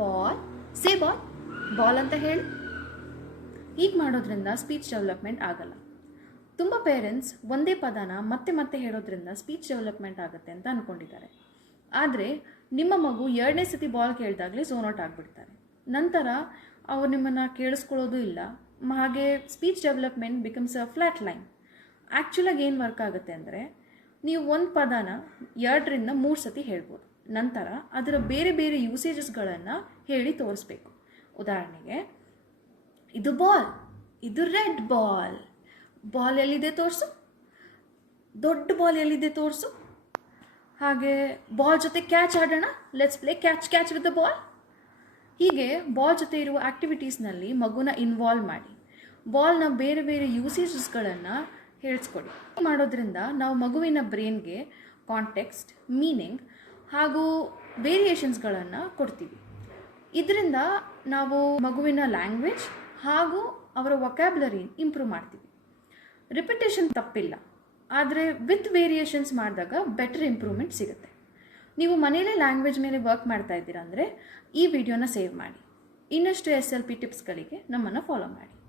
Ball, ಸೇ ball, ball ಅಂತ ಹೇಳಿ. ಹೀಗೆ ಮಾಡೋದ್ರಿಂದ ಸ್ಪೀಚ್ ಡೆವಲಪ್ಮೆಂಟ್ ಆಗಲ್ಲ. ತುಂಬ ಪೇರೆಂಟ್ಸ್ ಒಂದೇ ಪದನ ಮತ್ತೆ ಮತ್ತೆ ಹೇಳೋದ್ರಿಂದ ಸ್ಪೀಚ್ ಡೆವಲಪ್ಮೆಂಟ್ ಆಗುತ್ತೆ ಅಂತ ಅಂದ್ಕೊಂಡಿದ್ದಾರೆ. ಆದರೆ ನಿಮ್ಮ ಮಗು 2ನೇ ಸತಿ ಬಾಲ್ ಕೇಳಿದಾಗಲೇ ಝೋನ್ ಔಟ್ ಆಗಿಬಿಡ್ತಾರೆ. ನಂತರ ಅವ್ರು ನಿಮ್ಮನ್ನು ಕೇಳಿಸ್ಕೊಳ್ಳೋದು ಇಲ್ಲ. ಹಾಗೆ speech development becomes a flat line. ಆ್ಯಕ್ಚುಲಾಗಿ ಏನು ವರ್ಕ್ ಆಗುತ್ತೆ ಅಂದರೆ, ನೀವು ಒಂದು ಪದನ 2ರಿಂದ 3 ಸತಿ ಹೇಳ್ಬೋದು. ನಂತರ ಅದರ ಬೇರೆ ಬೇರೆ ಯೂಸೇಜಸ್ಗಳನ್ನು ಹೇಳಿ ತೋರಿಸ್ಬೇಕು. ಉದಾಹರಣೆಗೆ, ಇದು ಬಾಲ್, ಇದು ರೆಡ್ ಬಾಲ್, ಬಾಲ್ ಎಲ್ಲಿದೆ ತೋರಿಸು, ದೊಡ್ಡ ಬಾಲ್ ಎಲ್ಲಿದೆ ತೋರಿಸು. ಹಾಗೆ ಬಾಲ್ ಜೊತೆ ಕ್ಯಾಚ್ ಆಡೋಣ, let's play catch with the ball. ಹೀಗೆ ಬಾಲ್ ಜೊತೆ ಇರುವ ಆ್ಯಕ್ಟಿವಿಟೀಸ್ನಲ್ಲಿ ಮಗುನ ಇನ್ವಾಲ್ವ್ ಮಾಡಿ ಬಾಲ್ನ ಬೇರೆ ಬೇರೆ ಯೂಸೇಜಸ್ಗಳನ್ನು ಹೇಳಿಸ್ಕೊಡಿ. ಮಾಡೋದ್ರಿಂದ ನಾವು ಮಗುವಿನ ಬ್ರೈನ್ಗೆ ಕಾಂಟೆಕ್ಸ್ಟ್, ಮೀನಿಂಗ್ ಹಾಗೂ ವೇರಿಯೇಷನ್ಸ್ಗಳನ್ನು ಕೊಡ್ತೀವಿ. ಇದರಿಂದ ನಾವು ಮಗುವಿನ ಲ್ಯಾಂಗ್ವೇಜ್ ಹಾಗೂ ಅವರ ವೊಕ್ಯಾಬ್ಯುಲರಿ ಇಂಪ್ರೂವ್ ಮಾಡ್ತೀವಿ. ರಿಪಿಟೇಷನ್ ತಪ್ಪಿಲ್ಲ, ಆದರೆ ವಿತ್ ವೇರಿಯೇಷನ್ಸ್ ಮಾಡಿದಾಗ ಬೆಟರ್ ಇಂಪ್ರೂವ್ಮೆಂಟ್ ಸಿಗುತ್ತೆ. ನೀವು ಮನೆಯಲ್ಲೇ ಲ್ಯಾಂಗ್ವೇಜ್ ಮೇಲೆ ವರ್ಕ್ ಮಾಡ್ತಾ ಇದ್ದೀರಾ ಅಂದರೆ ಈ ವಿಡಿಯೋನ ಸೇವ್ ಮಾಡಿ. ಇನ್ನಷ್ಟು SLP ಟಿಪ್ಸ್ಗಳಿಗೆ ನಮ್ಮನ್ನು ಫಾಲೋ ಮಾಡಿ.